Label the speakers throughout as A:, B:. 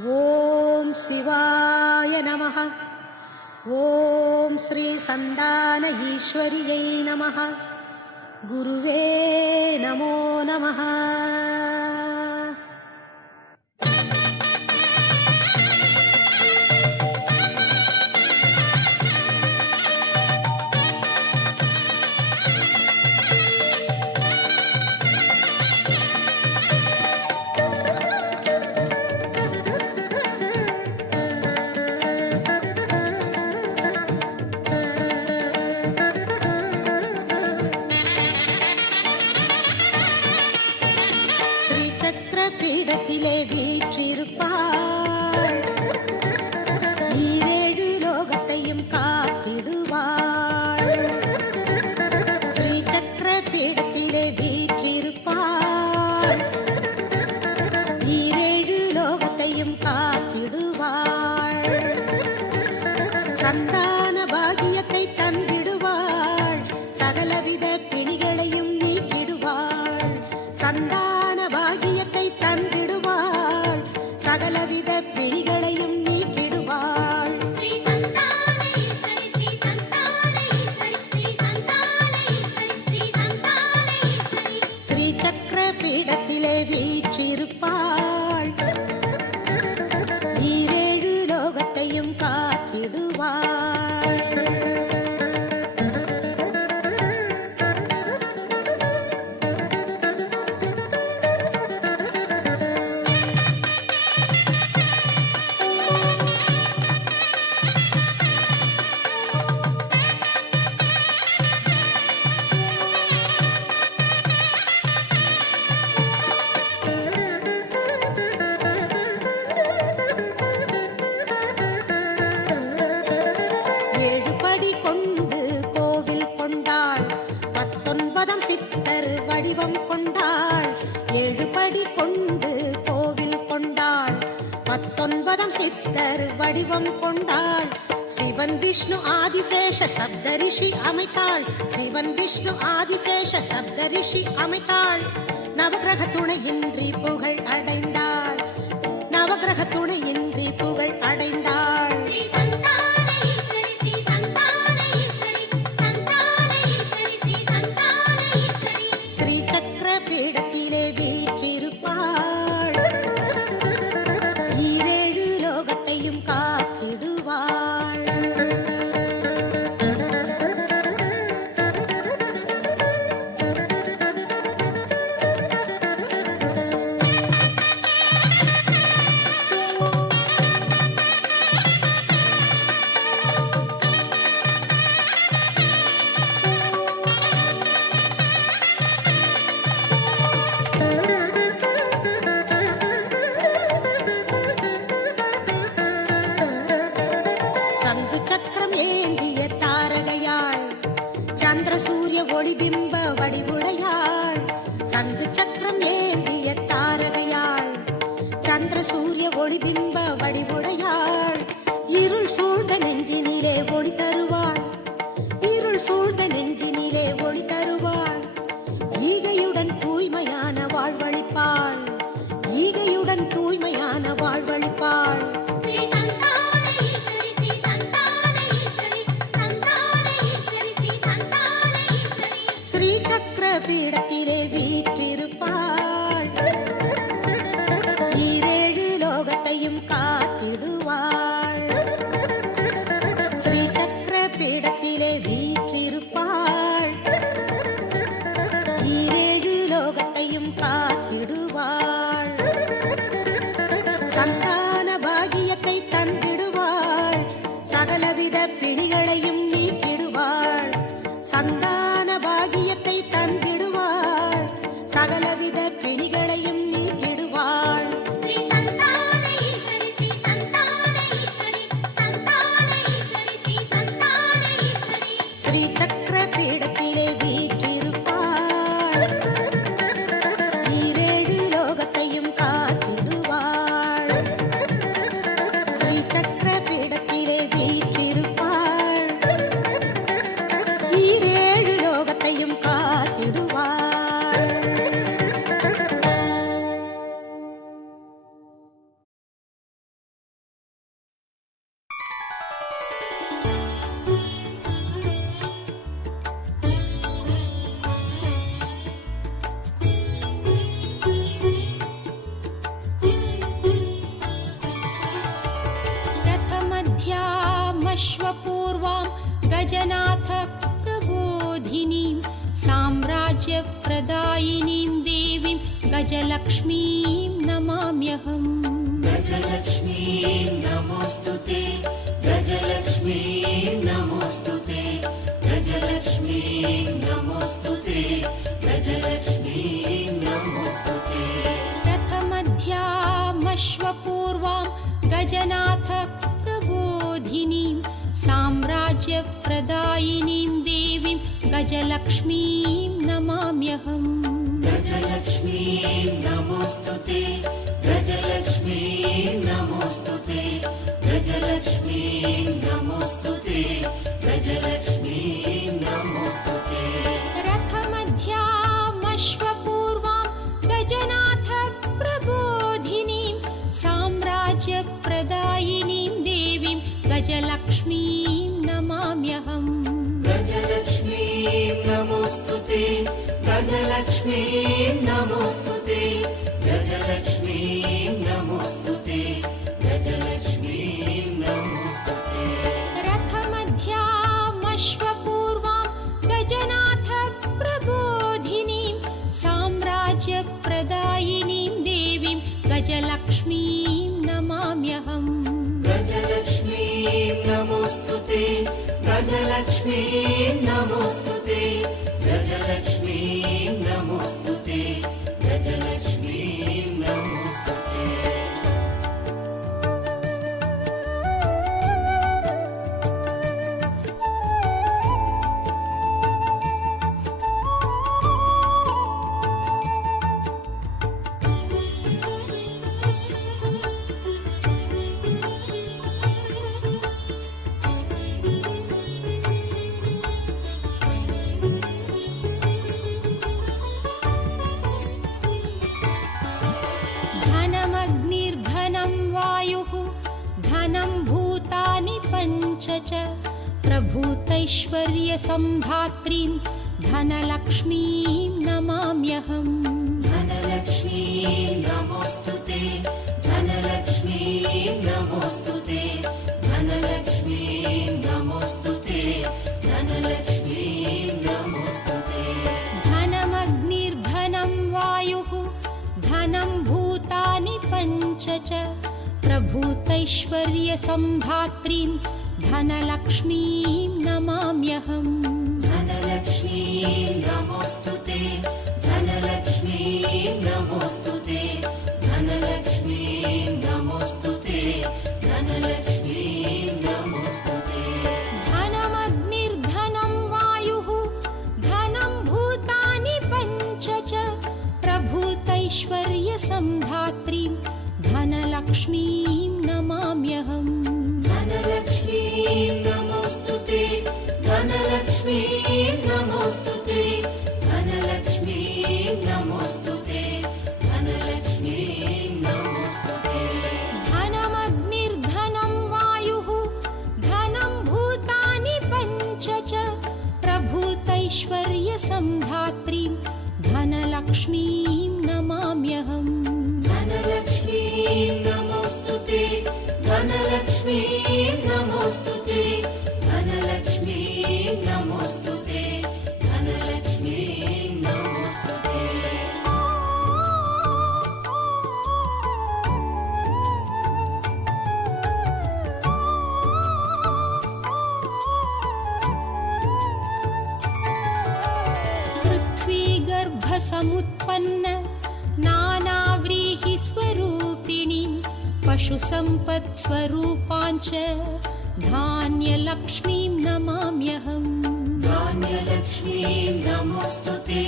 A: ॐ शिवाय नमः। ॐ श्रीसन्दान ईश्वर्यै नमः। गुरुवे नमो नमः Yeah. ஏழு படி கொண்டு கோவில் கொண்டாள் பத்தொன்பதாம் சித்தர் வடிவம் கொண்டாள். ஏழு படி கொண்டு கோவில் கொண்டாள் பத்தொன்பதாம் சித்தர் வடிவம் கொண்டாள். சிவன் விஷ்ணு ஆதிசேஷ சப்தரிஷி அமைத்தாள். சிவன் விஷ்ணு ஆதிசேஷ சப்தரிஷி அமைத்தாள். நவகிரக துணையின்றி புகழ் அடைந்த சூரிய ஒளிபிம்ப வடிவுடையாள் சங்கு சக்கரம் ஏந்திய தாரகையாள் சந்திர சூரிய ஒளிபிம்ப வடிவுடையாள் இருள் சூழ்ந்த நெஞ்சினிலே ஒளி தருவாள். இருள் சூழ்ந்த நெஞ்சு
B: गजलक्ष्मीं नमाम्यहम्।
C: गजलक्ष्मीं नमोऽस्तु ते गजलक्ष्मीं नमोऽस्तु ते गजलक्ष्मीं नमोऽस्तु ते गजलक्ष्मीं नमोऽस्तु ते।
B: रथमध्यामश्वपूर्वां गजनाथ प्रबोधिनीं साम्राज्यप्रदायिनीं देवीं गजलक्ष्मीं नमाम्यहम्।
C: गजलक्ष्मीं नमोऽस्तु ते गजलक्ष्मीं नमोऽस्तु ते गजलक्ष्मीं नमोऽस्तु ते गजलक्ष्मीं
B: गजलक्ष्मीं धनं भूतानि पञ्च च। प्रभूतैश्वर्यसम्धात्रीं धनलक्ष्मीं
C: धनलक्ष्मीं नमोऽस्तु ते
B: प्रभूतैश्वर्यसम्धात्रीं धनलक्ष्मीं नमाम्यहम्।
C: धनलक्ष्मीं नमोऽस्तु ते धनलक्ष्मीं नमोऽस्तु ते
B: पशुसम्पत्स्वरूपाञ्च धान्यलक्ष्मीं नमाम्यहम्।
C: धान्यलक्ष्मीं नमोऽस्तु ते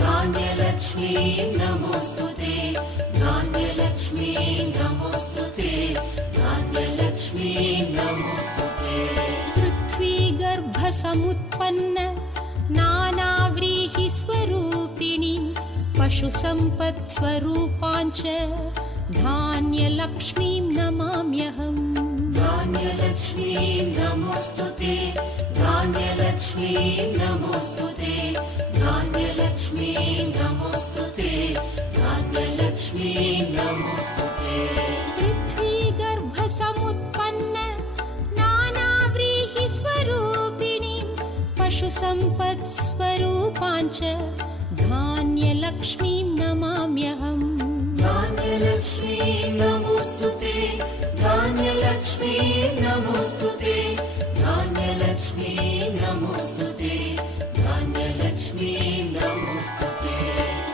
C: धान्यलक्ष्मीं नमोऽस्तु ते धान्यलक्ष्मीं नमोऽस्तु ते धान्यलक्ष्मीं नमोऽस्तु ते।
B: पृथ्वीगर्भसमुत्पन्न नानाव्रीहिस्वरूपिणीं पशुसम्पत्स्वरूपाञ्च धान्यलक्ष्मीं नमाम्यहम्।
C: धान्यलक्ष्मीं नमोऽस्तु ते धान्यलक्ष्मीं नमोऽस्तु ते धान्यलक्ष्मीं नमोऽस्तु ते धान्यलक्ष्मीं नमोऽस्तु ते।
B: पृथ्वीगर्भसमुत्पन्न नानाव्रीहिस्वरूपिणीं पशुसम्पत्स्वरूपाञ्च धान्यलक्ष्मीं नमामि नमाम्यहम्
C: धान्यलक्ष्मीं नमोऽस्तु ते। धान्यलक्ष्मीं नमोऽस्तु ते। धान्यलक्ष्मीं नमोऽस्तु ते। धान्यलक्ष्मीं नमोऽस्तु ते।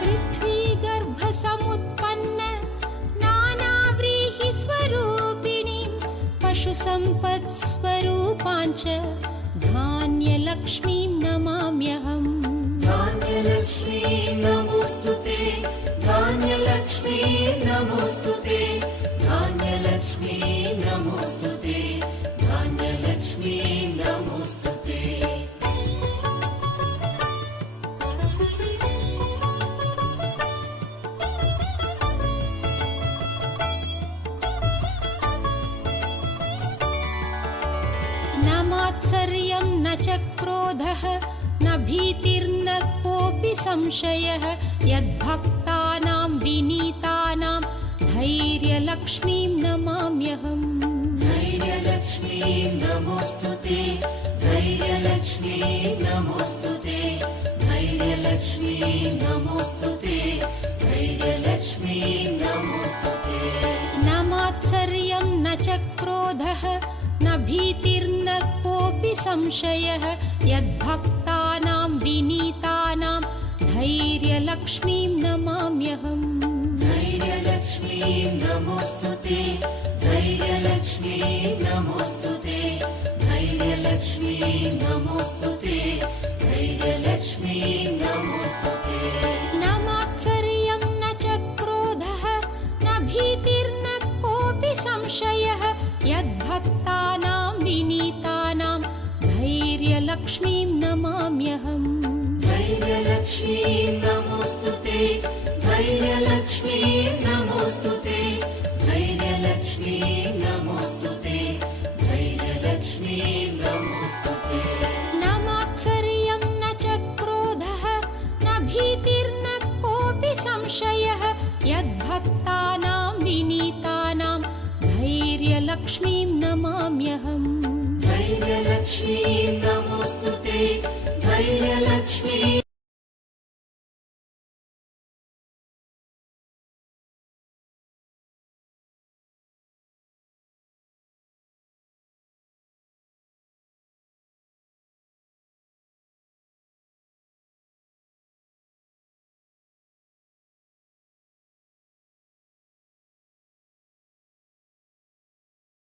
B: पृथ्वीगर्भसमुत्पन्न नानाव्रीहिस्वरूपिणीं पशुसम्पत्स्वरूपाञ्च धान्यलक्ष्मीं नमाम्यहम्।
C: धान्यलक्ष्मीं ते
B: न मात्सर्यं न च क्रोधः न भीतिर्न कोऽपि संशयः यद्भक्तानां विनीतानां धैर्यलक्ष्मीं नमाम्यहम्।
C: धैर्यलक्ष्मीं नमोऽस्तु ते धैर्यलक्ष्मीं नमोऽस्तु ते धैर्यलक्ष्मीं नमोऽस्तु ते धैर्यलक्ष्मीं नमोऽस्तु ते।
B: न मात्सर्यं न च क्रोधः न भीतिर्न कोऽपि संशयः। यद्भक्तानां विनीतानां धैर्यलक्ष्मीं नमाम्यहम्
C: धैर्यलक्ष्मीं नमोऽस्तु ते। धैर्यलक्ष्मीं नमोऽस्तु ते। धैर्यलक्ष्मीं नमोऽस्तु ते
B: नमाम्यहम्